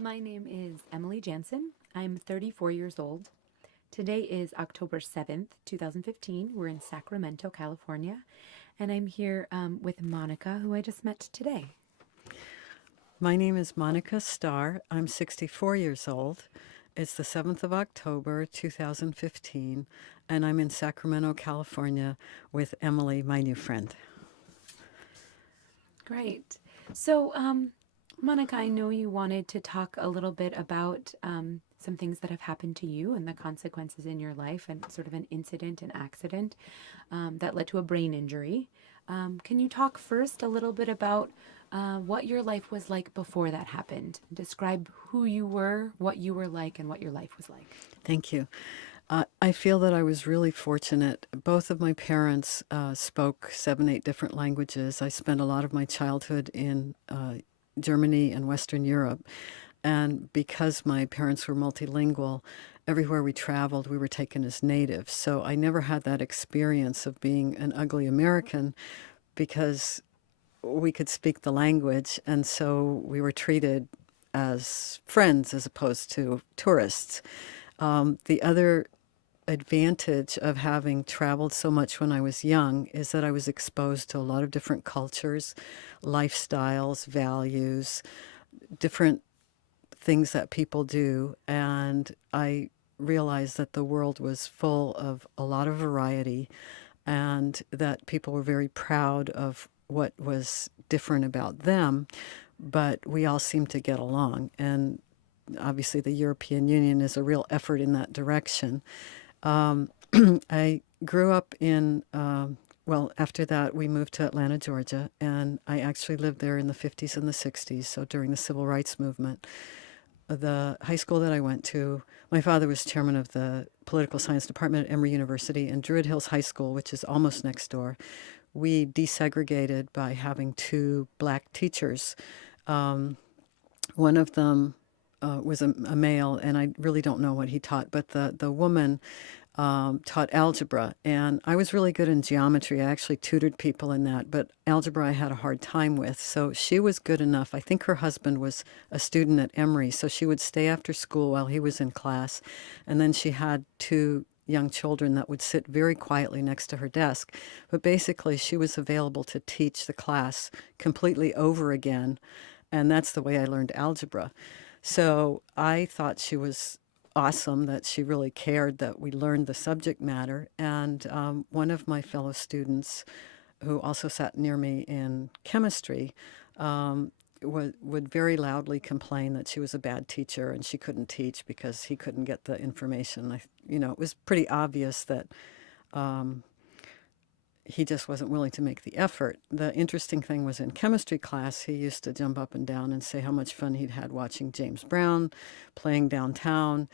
My name is Emily Janssen. I'm 34 years old. Today is October 7th, 2015. We're in Sacramento, California, and I'm here with Monica, who I just met today. My name is Monica Staar. I'm 64 years old. It's the 7th of October, 2015, and I'm in Sacramento, California with Emily, my new friend. Great. So, Monica, I know you wanted to talk a little bit about some things that have happened to you and the consequences in your life, and sort of an incident, an accident that led to a brain injury. Can you talk first a little bit about what your life was like before that happened? Describe who you were, what you were like, and what your life was like. Thank you. I feel that I was really fortunate. Both of my parents spoke 7, 8 different languages. I spent a lot of my childhood in Germany and Western Europe. And because my parents were multilingual, everywhere we traveled, we were taken as natives. So I never had that experience of being an ugly American because we could speak the language. And so we were treated as friends as opposed to tourists. The other advantage of having traveled so much when I was young is that I was exposed to a lot of different cultures, lifestyles, values, different things that people do, and I realized that the world was full of a lot of variety and that people were very proud of what was different about them, but we all seemed to get along. And obviously the European Union is a real effort in that direction. I grew up in, well, after that, we moved to Atlanta, Georgia, and I actually lived there in the 50s and the 60s, so during the Civil Rights Movement. The high school that I went to, my father was chairman of the political science department at Emory University, and Druid Hills High School, which is almost next door, we desegregated by having 2 black teachers. One of them was a male, and I really don't know what he taught, but the woman taught algebra, and I was really good in geometry. I actually tutored people in that, but algebra I had a hard time with. So she was good enough. I think her husband was a student at Emory, so she would stay after school while he was in class, and then she had 2 young children that would sit very quietly next to her desk. But basically, she was available to teach the class completely over again, and that's the way I learned algebra. So I thought she was awesome, that she really cared that we learned the subject matter. And one of my fellow students, who also sat near me in chemistry, would very loudly complain that she was a bad teacher and she couldn't teach because he couldn't get the information. It was pretty obvious that he just wasn't willing to make the effort. The interesting thing was in chemistry class, he used to jump up and down and say how much fun he'd had watching James Brown, playing downtown.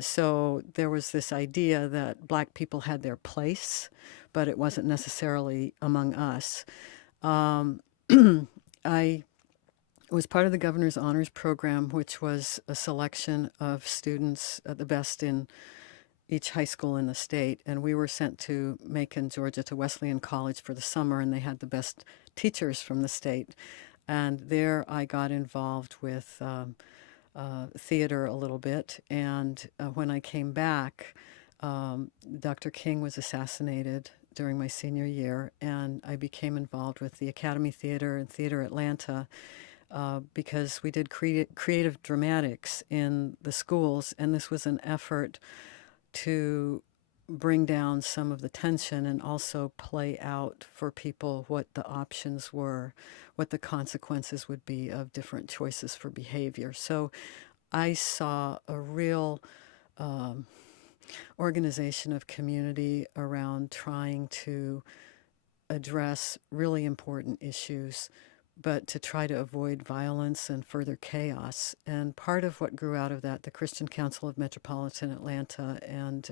So there was this idea that black people had their place, but it wasn't necessarily among us. I was part of the Governor's Honors Program, which was a selection of students, the best in each high school in the state, and we were sent to Macon, Georgia, to Wesleyan College for the summer, and they had the best teachers from the state. And there I got involved with theater a little bit, and when I came back, Dr. King was assassinated during my senior year, and I became involved with the Academy Theater and Theater Atlanta because we did creative dramatics in the schools, and this was an effort to bring down some of the tension and also play out for people what the options were, what the consequences would be of different choices for behavior. So I saw a real organization of community around trying to address really important issues, but to try to avoid violence and further chaos. And part of what grew out of that, the Christian Council of Metropolitan Atlanta and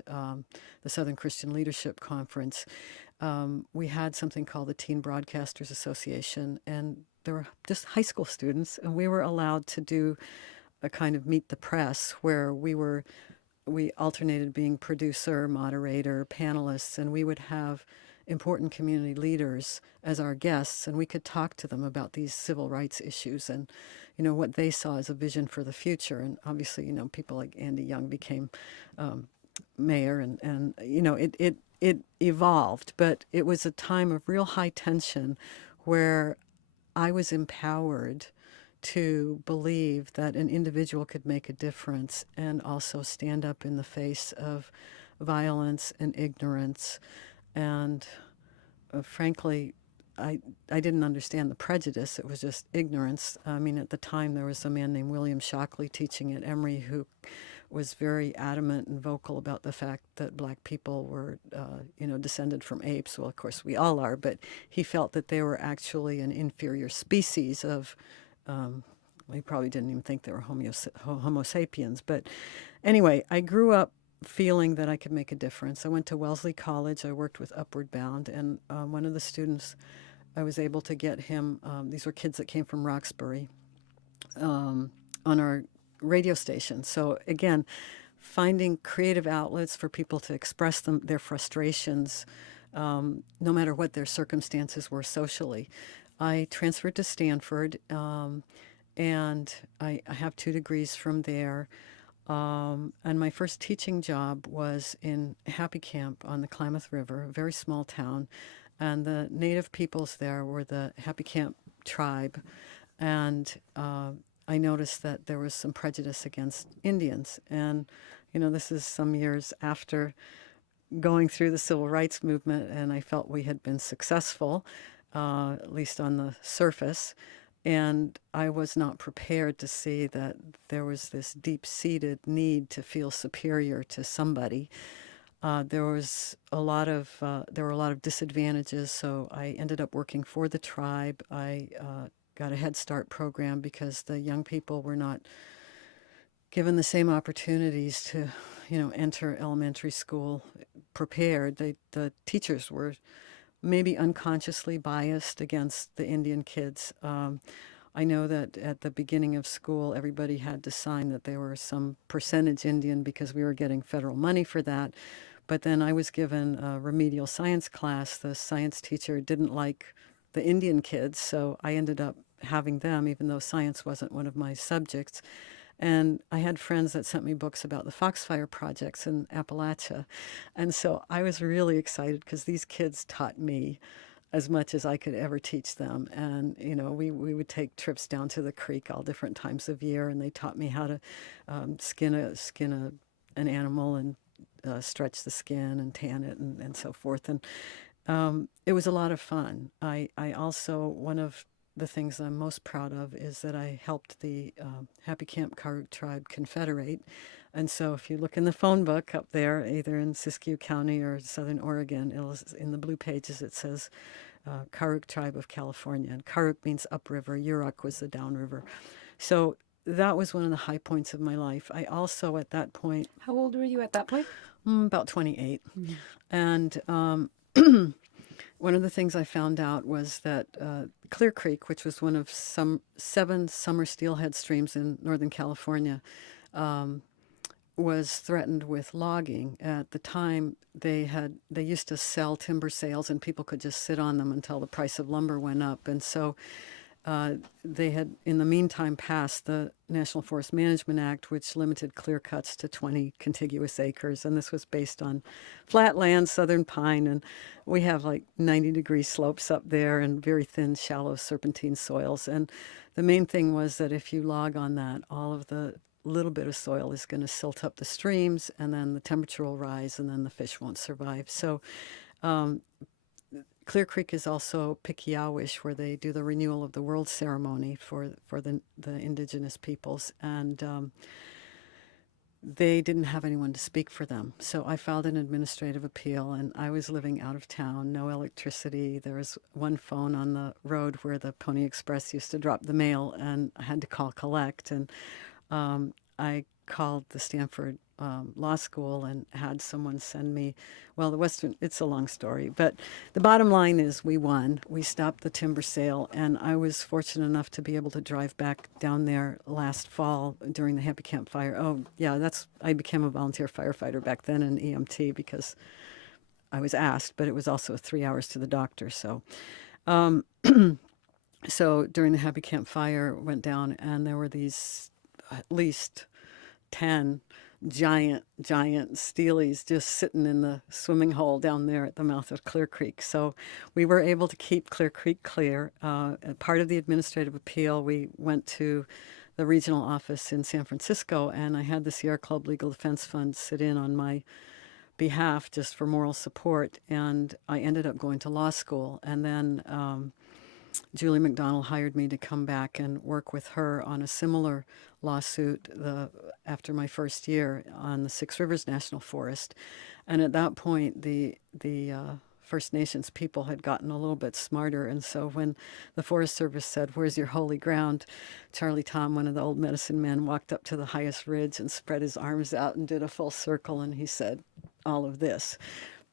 the Southern Christian Leadership Conference, we had something called the Teen Broadcasters Association, and there were just high school students, and we were allowed to do a kind of meet the press where we alternated being producer, moderator, panelists, and we would have important community leaders as our guests, and we could talk to them about these civil rights issues and, what they saw as a vision for the future. And obviously, people like Andy Young became mayor, and it evolved, but it was a time of real high tension where I was empowered to believe that an individual could make a difference and also stand up in the face of violence and ignorance. And frankly, I didn't understand the prejudice. It was just ignorance. I mean, at the time, there was a man named William Shockley teaching at Emory who was very adamant and vocal about the fact that black people were, descended from apes. Well, of course, we all are, but he felt that they were actually an inferior species of, he probably didn't even think they were Homo sapiens. But anyway, I grew up feeling that I could make a difference. I went to Wellesley College. I worked with Upward Bound, and one of the students, I was able to get him, these were kids that came from Roxbury, on our radio station. So again, finding creative outlets for people to express their frustrations, no matter what their circumstances were socially. I transferred to Stanford, and I have 2 degrees from there. And my first teaching job was in Happy Camp on the Klamath River, a very small town. And the native peoples there were the Happy Camp tribe. And I noticed that there was some prejudice against Indians. And, this is some years after going through the civil rights movement, and I felt we had been successful, at least on the surface. And I was not prepared to see that there was this deep-seated need to feel superior to somebody. There were a lot of disadvantages, so I ended up working for the tribe. I got a Head Start program because the young people were not given the same opportunities to, enter elementary school prepared. The teachers were maybe unconsciously biased against the Indian kids. I know that at the beginning of school, everybody had to sign that they were some percentage Indian because we were getting federal money for that. But then I was given a remedial science class. The science teacher didn't like the Indian kids, so I ended up having them, even though science wasn't one of my subjects. And I had friends that sent me books about the Foxfire projects in Appalachia. And so I was really excited because these kids taught me as much as I could ever teach them. And, we would take trips down to the creek all different times of year, and they taught me how to skin an animal and stretch the skin and tan it and so forth. And it was a lot of fun. I also, one of the things I'm most proud of is that I helped the Happy Camp Karuk tribe confederate. And so if you look in the phone book up there, either in Siskiyou County or Southern Oregon, in the blue pages it says Karuk tribe of California. And Karuk means upriver, Yurok was the downriver. So that was one of the high points of my life. I also, at that point... How old were you at that point? About 28. Mm-hmm. And one of the things I found out was that Clear Creek, which was one of 7 summer steelhead streams in Northern California, was threatened with logging. At the time, they used to sell timber sales, and people could just sit on them until the price of lumber went up. And so they had, in the meantime, passed the National Forest Management Act, which limited clear cuts to 20 contiguous acres. And this was based on flatland, southern pine. And we have like 90-degree slopes up there and very thin, shallow serpentine soils. And the main thing was that if you log on that, all of the little bit of soil is going to silt up the streams, and then the temperature will rise, and then the fish won't survive. So Clear Creek is also Pikiawish, where they do the renewal of the world ceremony for the indigenous peoples, and they didn't have anyone to speak for them. So I filed an administrative appeal, and I was living out of town, no electricity. There was one phone on the road where the Pony Express used to drop the mail, and I had to call collect. And I called the Stanford Law School and had someone send me, it's a long story, but the bottom line is we won. We stopped the timber sale, and I was fortunate enough to be able to drive back down there last fall during the Happy Camp Fire. Oh, yeah, I became a volunteer firefighter back then in EMT because I was asked, but it was also 3 hours to the doctor. So so during the Happy Camp fire went down, and there were these at least 10 giant steelies just sitting in the swimming hole down there at the mouth of Clear Creek. So we were able to keep Clear Creek clear. Part of the administrative appeal, we went to the regional office in San Francisco, and I had the Sierra Club Legal Defense Fund sit in on my behalf just for moral support. And I ended up going to law school, and then Julie McDonald hired me to come back and work with her on a similar lawsuit after my first year on the Six Rivers National Forest. And at that point, the First Nations people had gotten a little bit smarter. And so when the Forest Service said, "Where's your holy ground?" Charlie Tom, one of the old medicine men, walked up to the highest ridge and spread his arms out and did a full circle. And he said, "All of this."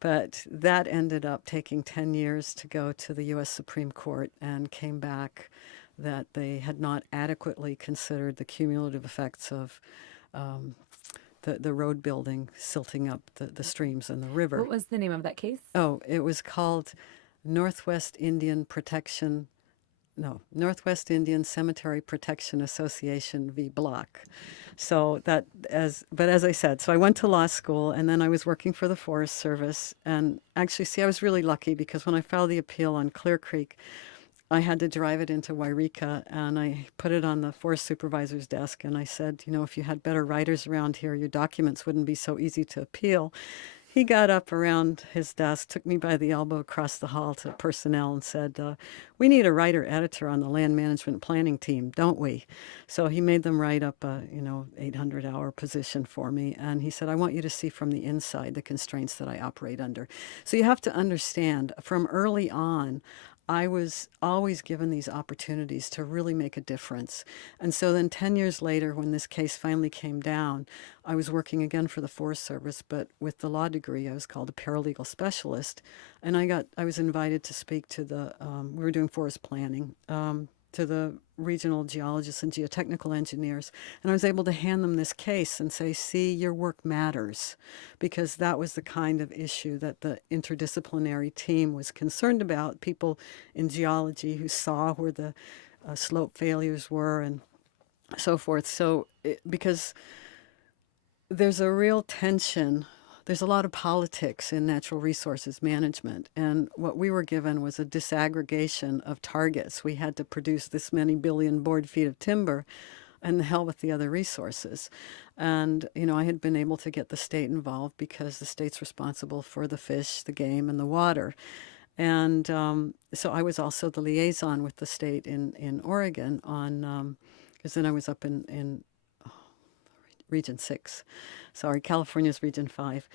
But that ended up taking 10 years to go to the U.S. Supreme Court, and came back that they had not adequately considered the cumulative effects of the road building, silting up the streams and the river. What was the name of that case? Oh, it was called Northwest Indian Cemetery Protection Association v. Block. So but as I said, so I went to law school, and then I was working for the Forest Service. And actually, I was really lucky, because when I filed the appeal on Clear Creek, I had to drive it into Wairika, and I put it on the forest supervisor's desk, and I said, if you had better writers around here, your documents wouldn't be so easy to appeal. He got up around his desk, took me by the elbow across the hall to personnel, and said, "We need a writer-editor on the land management planning team, don't we?" So he made them write up a 800-hour position for me, and he said, "I want you to see from the inside the constraints that I operate under." So you have to understand, from early on, I was always given these opportunities to really make a difference. And so then 10 years later, when this case finally came down, I was working again for the Forest Service, but with the law degree, I was called a paralegal specialist. And I was invited to speak to we were doing forest planning, to the regional geologists and geotechnical engineers. And I was able to hand them this case and say, "See, your work matters," because that was the kind of issue that the interdisciplinary team was concerned about. People in geology who saw where the slope failures were and so forth. So because there's a real tension, there's a lot of politics in natural resources management, and what we were given was a disaggregation of targets. We had to produce this many billion board feet of timber, and the hell with the other resources. And, I had been able to get the state involved because the state's responsible for the fish, the game, and the water. And so I was also the liaison with the state in Oregon on, because then I was up in Region 6. Sorry, California's Region 5,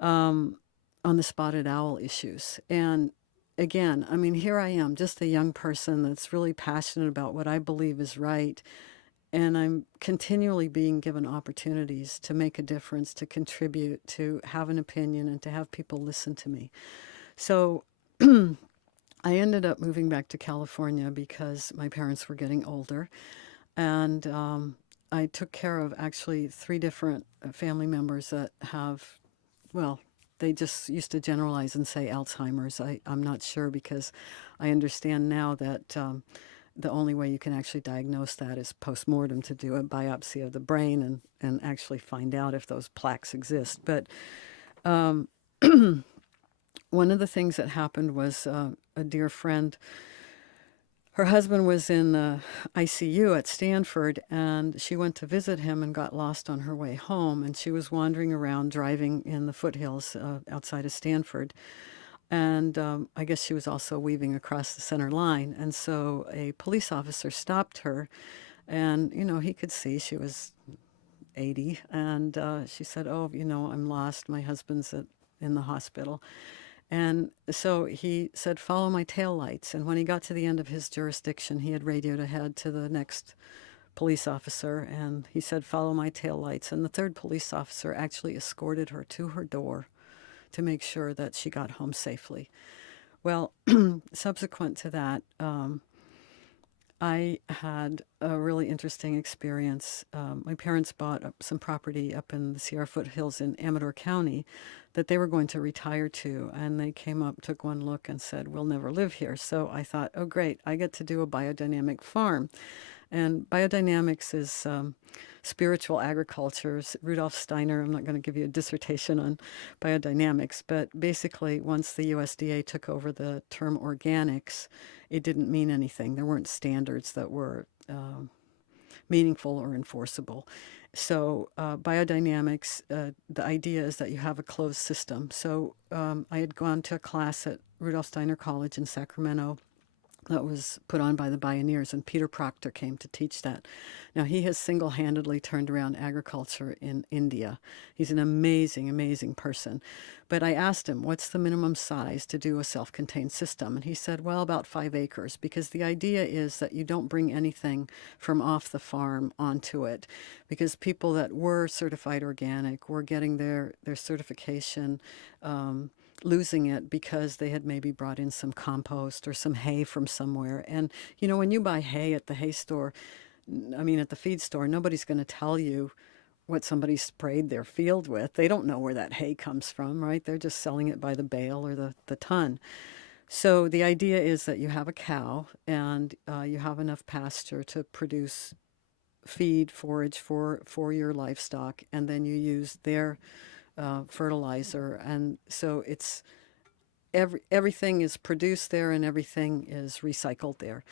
on the spotted owl issues. And again, here I am, just a young person that's really passionate about what I believe is right. And I'm continually being given opportunities to make a difference, to contribute, to have an opinion, and to have people listen to me. So I ended up moving back to California because my parents were getting older. And I took care of actually 3 different family members that have, they just used to generalize and say Alzheimer's. I'm not sure, because I understand now that the only way you can actually diagnose that is post-mortem, to do a biopsy of the brain and actually find out if those plaques exist. But one of the things that happened was a dear friend, her husband was in the ICU at Stanford, and she went to visit him and got lost on her way home. And she was wandering around, driving in the foothills outside of Stanford. And I guess she was also weaving across the center line. And so a police officer stopped her, and, he could see she was 80. And she said, "Oh, I'm lost. My husband's in the hospital." And so he said, "Follow my taillights." And when he got to the end of his jurisdiction, he had radioed ahead to the next police officer, and he said, "Follow my taillights." And the 3rd police officer actually escorted her to her door to make sure that she got home safely. Well, subsequent to that, I had a really interesting experience. My parents bought up some property up in the Sierra foothills in Amador County that they were going to retire to. And they came up, took one look, and said, "We'll never live here." So I thought, oh, great, I get to do a biodynamic farm. And biodynamics is spiritual agriculture. Rudolf Steiner, I'm not going to give you a dissertation on biodynamics, but basically, once the USDA took over the term organics, it didn't mean anything. There weren't standards that were meaningful or enforceable. So, biodynamics, the idea is that you have a closed system. So, I had gone to a class at Rudolf Steiner College in Sacramento that was put on by the Bioneers, and Peter Proctor came to teach that. Now, he has single-handedly turned around agriculture in India. He's an amazing, amazing person. But I asked him, what's the minimum size to do a self-contained system? And he said, well, about 5 acres, because the idea is that you don't bring anything from off the farm onto it, because people that were certified organic were getting their certification losing it because they had maybe brought in some compost or some hay from somewhere. And, you know, when you buy hay at the hay store, I mean, at the feed store, nobody's going to tell you what somebody sprayed their field with. They don't know where that hay comes from, right? They're just selling it by the bale or the ton. So the idea is that you have a cow and you have enough pasture to produce feed, forage for your livestock, and then you use their fertilizer. And so it's everything is produced there and everything is recycled there.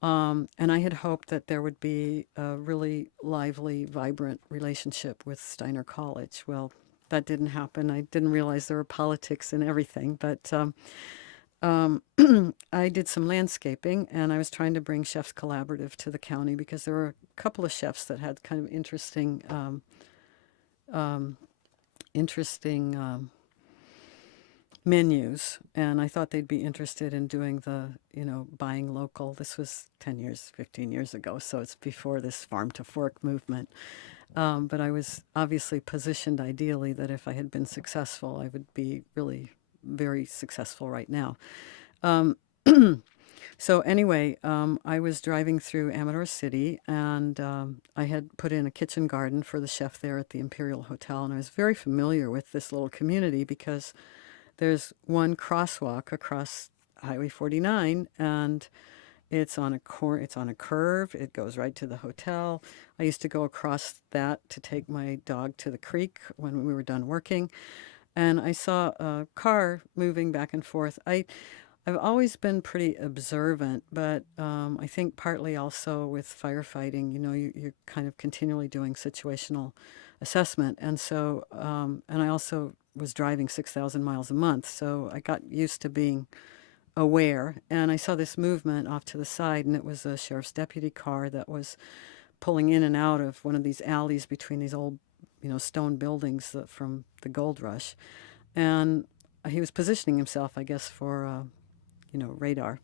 And I had hoped that there would be a really lively, vibrant relationship with Steiner College. Well, that didn't happen. I didn't realize there were politics and everything. But I did some landscaping, and I was trying to bring Chefs Collaborative to the county because there were a couple of chefs that had kind of interesting menus, and I thought they'd be interested in doing the, buying local. This was 10 years, 15 years ago, so it's before this farm to fork movement. But I was obviously positioned ideally that if I had been successful, I would be really very successful right now. So anyway, I was driving through Amador City, and I had put in a kitchen garden for the chef there at the Imperial Hotel, and I was very familiar with this little community because there's one crosswalk across Highway 49, and it's on a curve. It goes right to the hotel. I used to go across that to take my dog to the creek when we were done working, and I saw a car moving back and forth. I've always been pretty observant, but I think partly also with firefighting, you're kind of continually doing situational assessment. And so, and I also was driving 6,000 miles a month, so I got used to being aware. And I saw this movement off to the side, and it was a sheriff's deputy car that was pulling in and out of one of these alleys between these old, stone buildings from the gold rush. And he was positioning himself, I guess, for radar.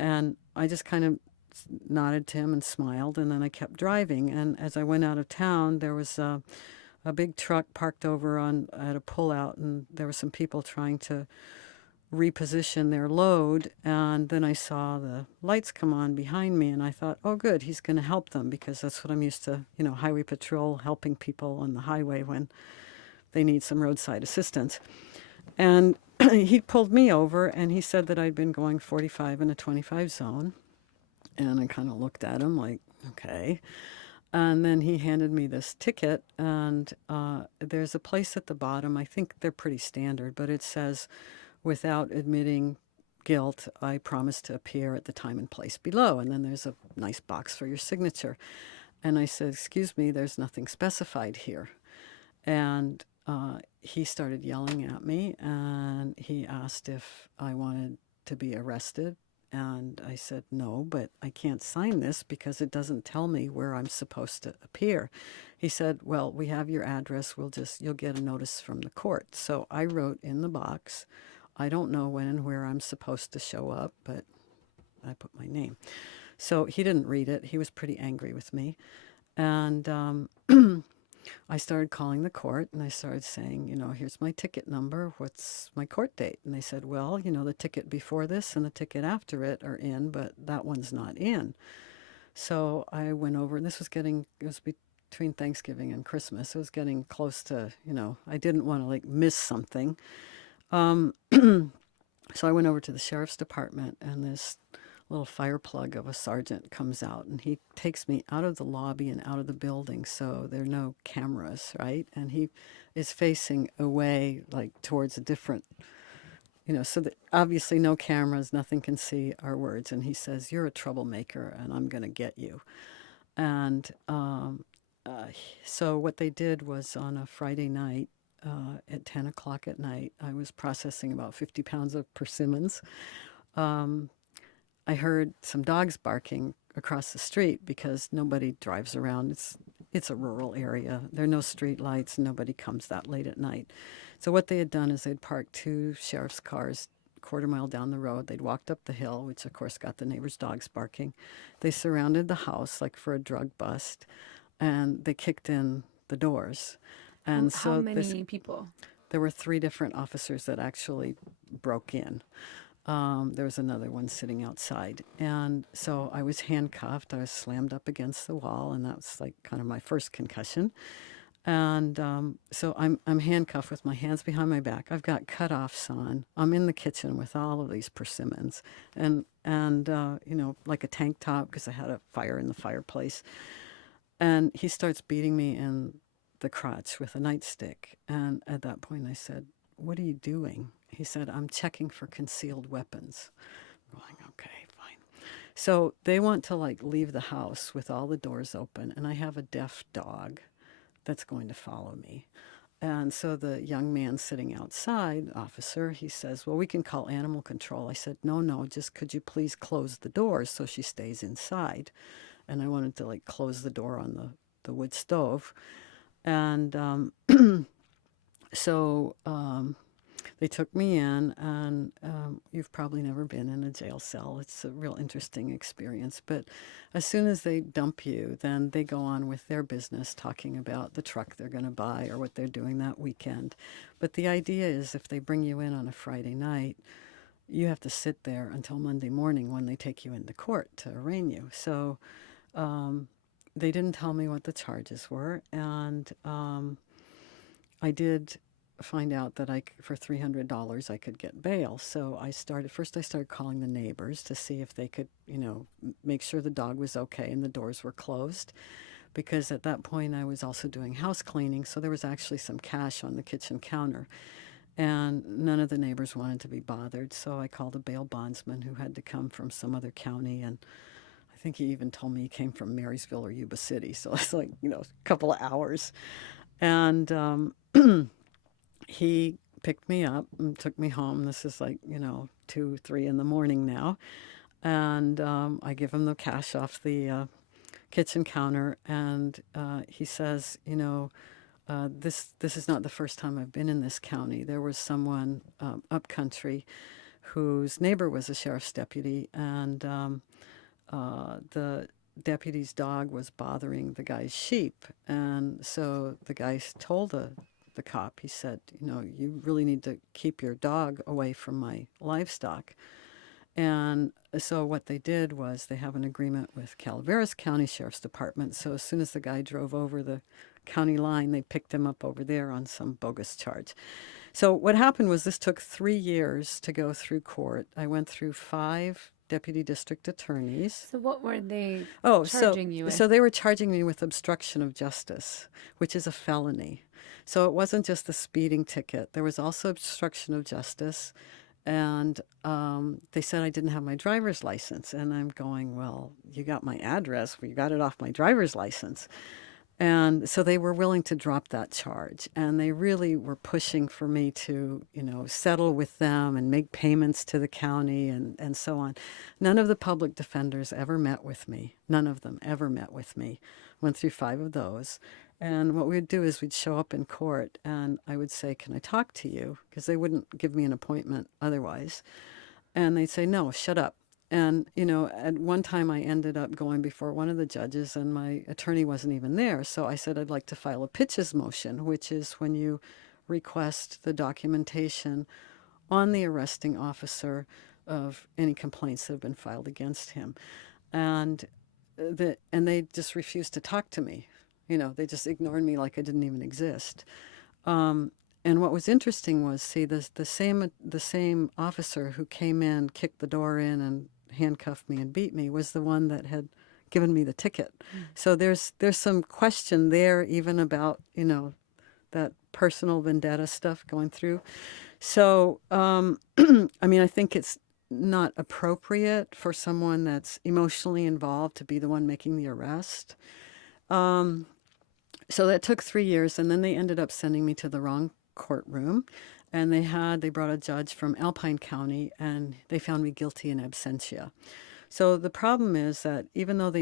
And I just kind of nodded to him and smiled, and then I kept driving. And as I went out of town, there was a big truck parked over at a pullout, and there were some people trying to reposition their load. And then I saw the lights come on behind me, and I thought, oh, good, he's going to help them, because that's what I'm used to, highway patrol, helping people on the highway when they need some roadside assistance. And he pulled me over, and he said that I'd been going 45 in a 25 zone. And I kind of looked at him like, okay. And then he handed me this ticket, and there's a place at the bottom. I think they're pretty standard, but it says, without admitting guilt, I promise to appear at the time and place below. And then there's a nice box for your signature. And I said, excuse me, there's nothing specified here. And he started yelling at me, and he asked if I wanted to be arrested. And I said, no, but I can't sign this because it doesn't tell me where I'm supposed to appear. He said, well, we have your address. You'll get a notice from the court. So I wrote in the box, I don't know when and where I'm supposed to show up, but I put my name. So he didn't read it. He was pretty angry with me. And I started calling the court, and I started saying, here's my ticket number. What's my court date? And they said, well, the ticket before this and the ticket after it are in, but that one's not in. So I went over, and it was between Thanksgiving and Christmas. It was getting close to, I didn't want to like miss something. Um, so I went over to the sheriff's department, and this little fire plug of a sergeant comes out, and he takes me out of the lobby and out of the building, so there are no cameras, right? And he is facing away, like towards a different, so that obviously no cameras, nothing can see our words. And he says, "You're a troublemaker, and I'm going to get you." And so what they did was on a Friday night, at 10 o'clock at night, I was processing about 50 pounds of persimmons. Um, I heard some dogs barking across the street because nobody drives around. It's a rural area. There are no street lights. Nobody comes that late at night. So what they had done is they'd parked two sheriff's cars a quarter mile down the road. They'd walked up the hill, which of course got the neighbors' dogs barking. They surrounded the house like for a drug bust, and they kicked in the doors. And How so many people? there were three different officers that actually broke in. There was another one sitting outside. And so I was handcuffed. I was slammed up against the wall, and that was like kind of my first concussion. And so I'm handcuffed with my hands behind my back. I've got cutoffs on. I'm in the kitchen with all of these persimmons, and like a tank top because I had a fire in the fireplace. And he starts beating me in the crotch with a nightstick. And at that point, I said, "What are you doing?" He said, "I'm checking for concealed weapons." I'm going, "Okay, fine." So they want to like leave the house with all the doors open, and I have a deaf dog that's going to follow me. And so the young man sitting outside, officer, he says, "Well, we can call animal control." I said, No, just could you please close the doors so she stays inside?" And I wanted to like close the door on the wood stove. And so they took me in, and you've probably never been in a jail cell. It's a real interesting experience. But as soon as they dump you, then they go on with their business, talking about the truck they're going to buy or what they're doing that weekend. But the idea is if they bring you in on a Friday night, you have to sit there until Monday morning when they take you into court to arraign you. So they didn't tell me what the charges were, and I did find out that for $300 I could get bail. So I started calling the neighbors to see if they could, make sure the dog was okay and the doors were closed. Because at that point I was also doing house cleaning, so there was actually some cash on the kitchen counter. And none of the neighbors wanted to be bothered, so I called a bail bondsman who had to come from some other county, and I think he even told me he came from Marysville or Yuba City, so it's like, a couple of hours. And he picked me up and took me home. This is like, 2, 3 in the morning now. And I give him the cash off the kitchen counter, and he says, this is not the first time I've been in this county. There was someone up country whose neighbor was a sheriff's deputy, and the deputy's dog was bothering the guy's sheep. And so the guy told the cop, he said, "You really need to keep your dog away from my livestock." And so what they did was they have an agreement with Calaveras County Sheriff's Department. So as soon as the guy drove over the county line, they picked him up over there on some bogus charge. So what happened was this took 3 years to go through court. I went through 5 deputy district attorneys. So what were they Oh, charging you with? so they were charging me with obstruction of justice, which is a felony. So it wasn't just the speeding ticket. There was also obstruction of justice. And they said I didn't have my driver's license. And I'm going, "Well, you got my address. You got it off my driver's license." And so they were willing to drop that charge. And they really were pushing for me to, settle with them and make payments to the county and so on. None of the public defenders ever met with me. None of them ever met with me. Went through 5 of those. And what we'd do is we'd show up in court, and I would say, "Can I talk to you?" Because they wouldn't give me an appointment otherwise. And they'd say, "No, shut up." And, at one time I ended up going before one of the judges, and my attorney wasn't even there. So I said I'd like to file a pitches motion, which is when you request the documentation on the arresting officer of any complaints that have been filed against him. And and they just refused to talk to me. They just ignored me like I didn't even exist. And what was interesting was, see, the same officer who came in, kicked the door in, and handcuffed me and beat me was the one that had given me the ticket. So there's some question there, even about that personal vendetta stuff going through. So I mean, I think it's not appropriate for someone that's emotionally involved to be the one making the arrest. So that took 3 years, and then they ended up sending me to the wrong courtroom, and they brought a judge from Alpine County, and they found me guilty in absentia. So the problem is that even though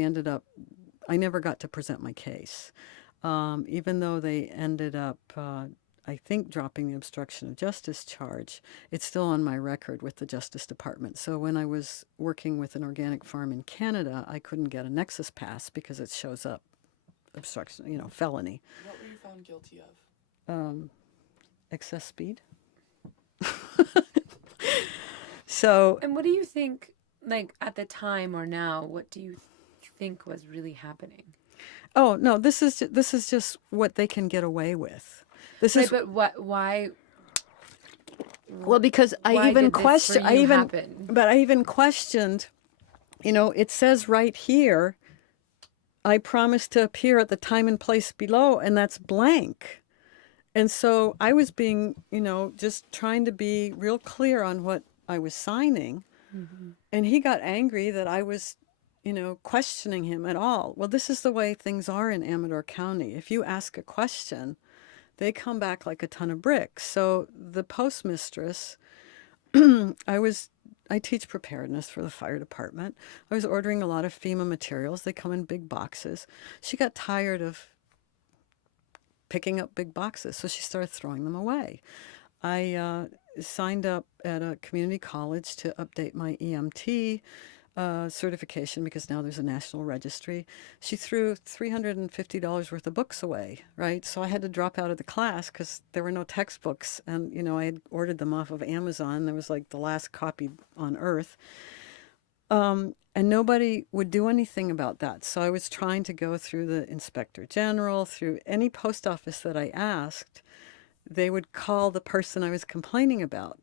I never got to present my case. Even though they ended up, I think, dropping the obstruction of justice charge, it's still on my record with the Justice Department. So when I was working with an organic farm in Canada, I couldn't get a nexus pass because it shows up obstruction, felony. What were you found guilty of? Excess speed. So, And what do you think, like at the time or now, what do you think was really happening? oh no, this is just what they can get away with. This Right, is but why? well, because Why did this for you happen? but I even questioned. It says right here, I promise to appear at the time and place below, and that's blank. And so I was being, just trying to be real clear on what I was signing. Mm-hmm. And he got angry that I was, questioning him at all. Well, this is the way things are in Amador County. If you ask a question, they come back like a ton of bricks. So the postmistress, I teach preparedness for the fire department. I was ordering a lot of FEMA materials. They come in big boxes. She got tired of picking up big boxes, so she started throwing them away. I signed up at a community college to update my EMT certification because now there's a national registry. She threw $350 worth of books away, right? So I had to drop out of the class because there were no textbooks. And, I had ordered them off of Amazon. There was like the last copy on earth. And nobody would do anything about that. So I was trying to go through the inspector general, through any post office that I asked. They would call the person I was complaining about.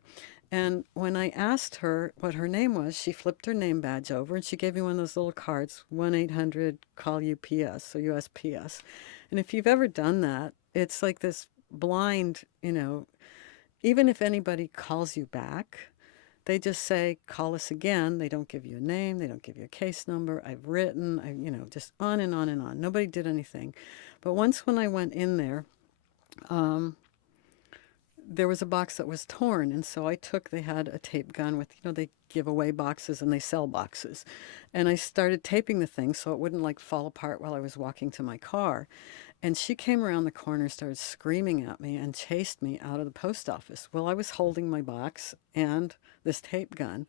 And when I asked her what her name was, she flipped her name badge over and she gave me one of those little cards, 1-800-CALL UPS, so USPS. And if you've ever done that, it's like this blind, even if anybody calls you back, they just say, call us again. They don't give you a name. They don't give you a case number. I've written, just on and on and on. Nobody did anything. But once when I went in there, there was a box that was torn. And so they had a tape gun with, they give away boxes and they sell boxes. And I started taping the thing so it wouldn't like fall apart while I was walking to my car. And she came around the corner, started screaming at me and chased me out of the post office. Well, I was holding my box and this tape gun.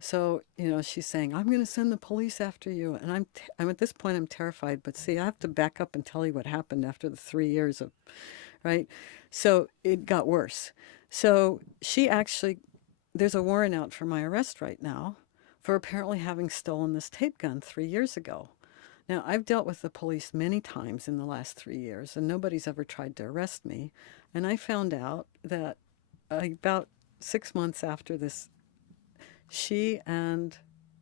So, she's saying, I'm going to send the police after you. And I'm at this point, I'm terrified. But see, I have to back up and tell you what happened after the 3 years of, right? So it got worse. So there's a warrant out for my arrest right now for apparently having stolen this tape gun 3 years ago. Now, I've dealt with the police many times in the last 3 years, and nobody's ever tried to arrest me. And I found out that about 6 months after this, she and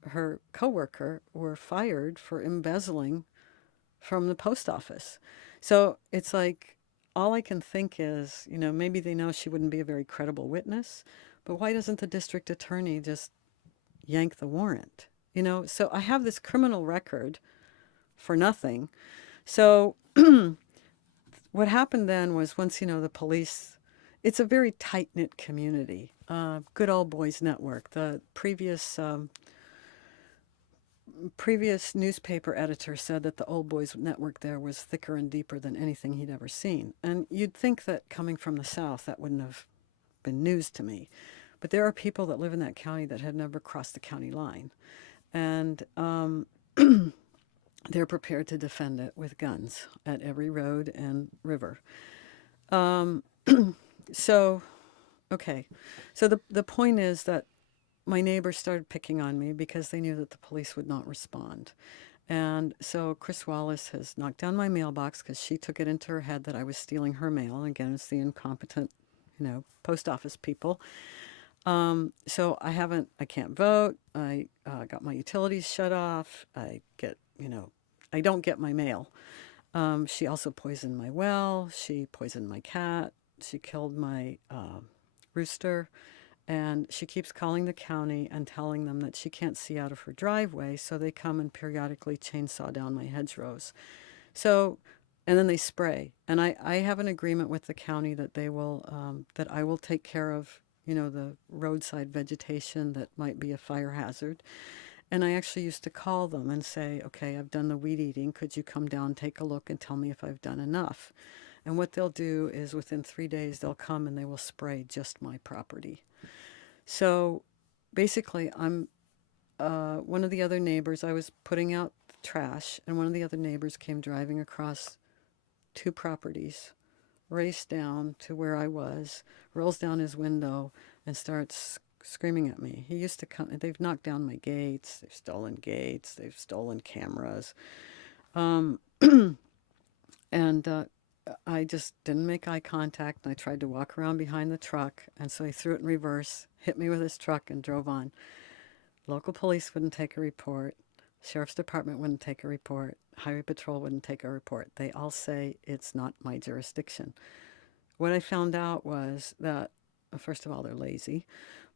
her coworker were fired for embezzling from the post office. So it's like, all I can think is, maybe they know she wouldn't be a very credible witness, but why doesn't the district attorney just yank the warrant? So I have this criminal record for nothing. So what happened then was once, the police, it's a very tight-knit community, good old boys network. The previous newspaper editor said that the old boys network there was thicker and deeper than anything he'd ever seen. And you'd think that coming from the South, that wouldn't have been news to me. But there are people that live in that county that had never crossed the county line. And they're prepared to defend it with guns at every road and river. So the point is that my neighbors started picking on me because they knew that the police would not respond. And so Chris Wallace has knocked down my mailbox because she took it into her head that I was stealing her mail. And again, it's the incompetent, post office people. So I can't vote. I got my utilities shut off. I don't get my mail. She also poisoned my well. She poisoned my cat. She killed my rooster. And she keeps calling the county and telling them that she can't see out of her driveway, so they come and periodically chainsaw down my hedgerows. So, and then they spray. And I have an agreement with the county that they will, that I will take care of, the roadside vegetation that might be a fire hazard. And I actually used to call them and say, okay, I've done the weed eating. Could you come down, take a look, and tell me if I've done enough? And what they'll do is within 3 days, they'll come and they will spray just my property. So basically, I'm one of the other neighbors, I was putting out trash, and one of the other neighbors came driving across 2 properties, raced down to where I was, rolls down his window, and starts screaming at me. He used to come, they've knocked down my gates, they've stolen cameras. And I just didn't make eye contact, and I tried to walk around behind the truck, and so he threw it in reverse, hit me with his truck, and drove on. Local police wouldn't take a report. Sheriff's Department wouldn't take a report. Highway Patrol wouldn't take a report. They all say it's not my jurisdiction. What I found out was that, first of all, they're lazy,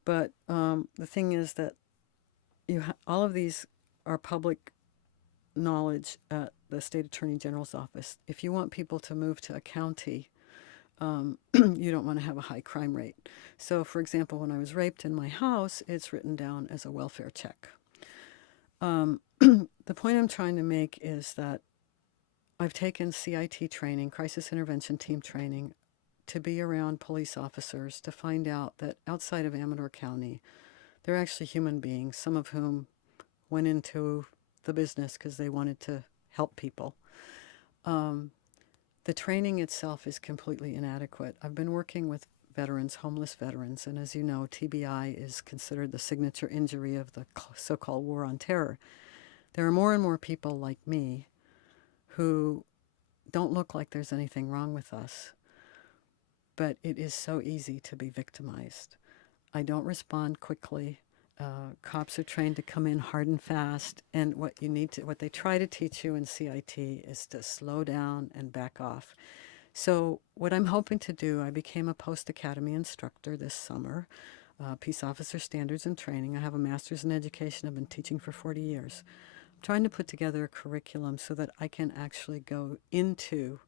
but the thing is that all of these are public knowledge at the State Attorney General's office. If you want people to move to a county, you don't want to have a high crime rate. So, for example, when I was raped in my house, it's written down as a welfare check. The point I'm trying to make is that I've taken CIT training, crisis intervention team training, to be around police officers to find out that outside of Amador County, they're actually human beings, some of whom went into the business because they wanted to help people. The training itself is completely inadequate. I've been working with veterans, homeless veterans, and as you know, TBI is considered the signature injury of the so-called war on terror. There are more and more people like me who don't look like there's anything wrong with us, but it is so easy to be victimized. I don't respond quickly. Cops are trained to come in hard and fast, and what they try to teach you in CIT is to slow down and back off. So what I'm hoping to do, I became a post-academy instructor this summer, Peace Officer Standards and Training. I have a master's in education. I've been teaching for 40 years. I'm trying to put together a curriculum so that I can actually go into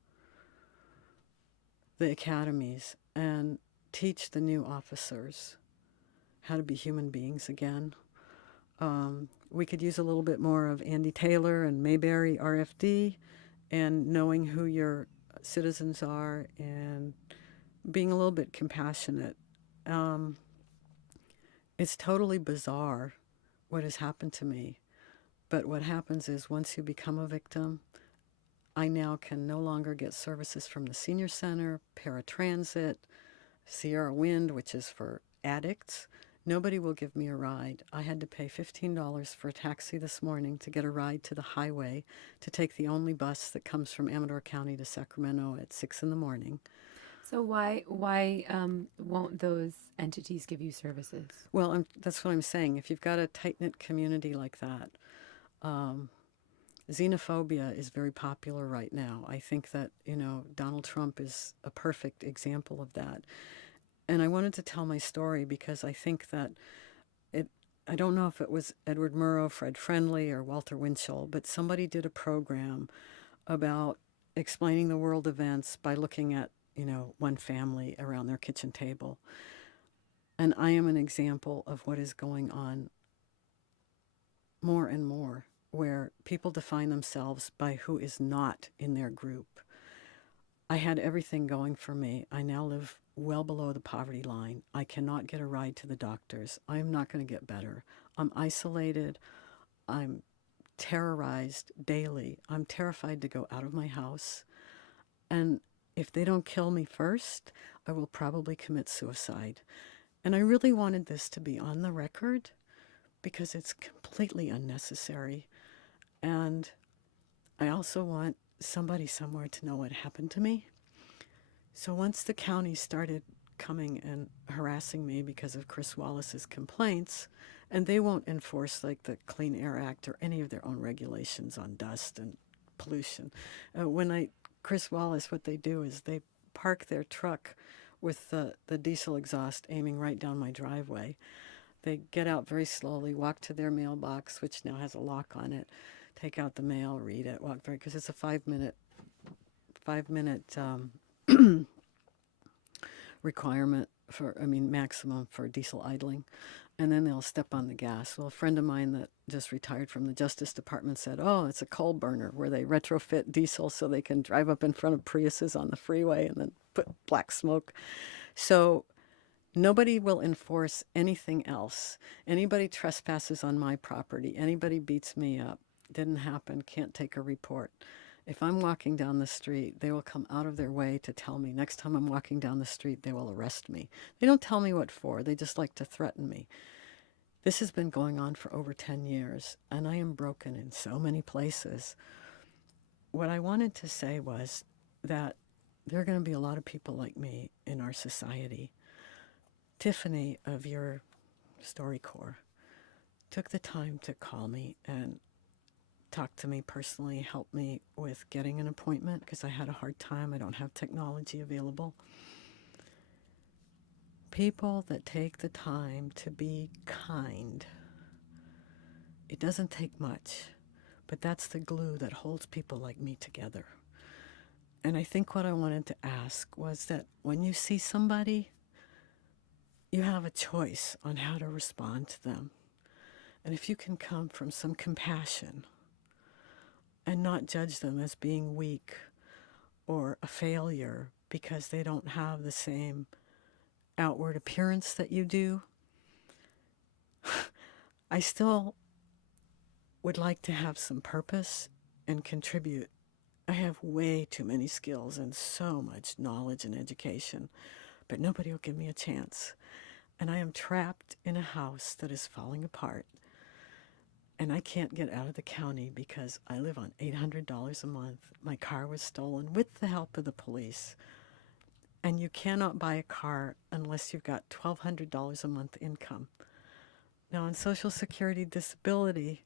the academies and teach the new officers how to be human beings again. We could use a little bit more of Andy Taylor and Mayberry RFD and knowing who your citizens are and being a little bit compassionate. It's totally bizarre what has happened to me. But what happens is once you become a victim, I now can no longer get services from the senior center, paratransit, Sierra Wind, which is for addicts. Nobody will give me a ride. I had to pay $15 for a taxi this morning to get a ride to the highway to take the only bus that comes from Amador County to Sacramento at 6 in the morning. So why won't those entities give you services? Well, that's what I'm saying. If you've got a tight-knit community like that, xenophobia is very popular right now. I think that, Donald Trump is a perfect example of that. And I wanted to tell my story because I think that I don't know if it was Edward Murrow, Fred Friendly, or Walter Winchell, but somebody did a program about explaining the world events by looking at, one family around their kitchen table. And I am an example of what is going on more and more, where people define themselves by who is not in their group. I had everything going for me. I now live well below the poverty line. I cannot get a ride to the doctors. I am not going to get better. I'm isolated. I'm terrorized daily. I'm terrified to go out of my house. And if they don't kill me first, I will probably commit suicide. And I really wanted this to be on the record because it's completely unnecessary. And I also want somebody somewhere to know what happened to me. So once the county started coming and harassing me because of Chris Wallace's complaints, and they won't enforce like the Clean Air Act or any of their own regulations on dust and pollution. Chris Wallace, what they do is they park their truck with the diesel exhaust aiming right down my driveway. They get out very slowly, walk to their mailbox, which now has a lock on it, take out the mail, read it, walk very, because it's a 5-minute requirement maximum for diesel idling. And then they'll step on the gas. Well, a friend of mine that just retired from the Justice Department said, oh, it's a coal burner where they retrofit diesel so they can drive up in front of Priuses on the freeway and then put black smoke. So nobody will enforce anything else. Anybody trespasses on my property, anybody beats me up, didn't happen, can't take a report. If I'm walking down the street, they will come out of their way to tell me. Next time I'm walking down the street, they will arrest me. They don't tell me what for. They just like to threaten me. This has been going on for over 10 years, and I am broken in so many places. What I wanted to say was that there are going to be a lot of people like me in our society. Tiffany of your StoryCorps took the time to call me and talk to me personally, help me with getting an appointment because I had a hard time. I don't have technology available. People that take the time to be kind. It doesn't take much, but that's the glue that holds people like me together. And I think what I wanted to ask was that when you see somebody, you have a choice on how to respond to them. And if you can come from some compassion and not judge them as being weak or a failure because they don't have the same outward appearance that you do, I still would like to have some purpose and contribute. I have way too many skills and so much knowledge and education, but nobody will give me a chance. And I am trapped in a house that is falling apart. And I can't get out of the county because I live on $800 a month. My car was stolen with the help of the police. And you cannot buy a car unless you've got $1,200 a month income. Now, on Social Security disability,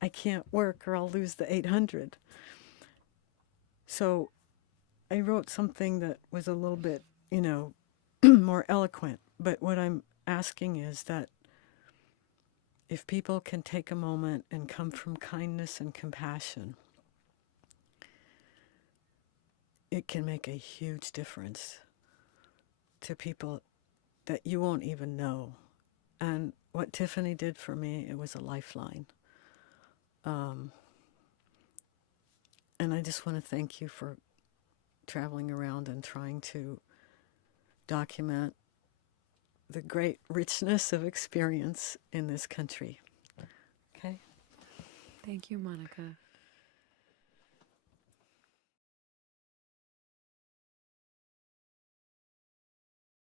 I can't work or I'll lose the $800. So I wrote something that was a little bit, more eloquent. But what I'm asking is that if people can take a moment and come from kindness and compassion, it can make a huge difference to people that you won't even know. And what Tiffany did for me, it was a lifeline. And I just want to thank you for traveling around and trying to document the great richness of experience in this country. Okay? Thank you, Monica.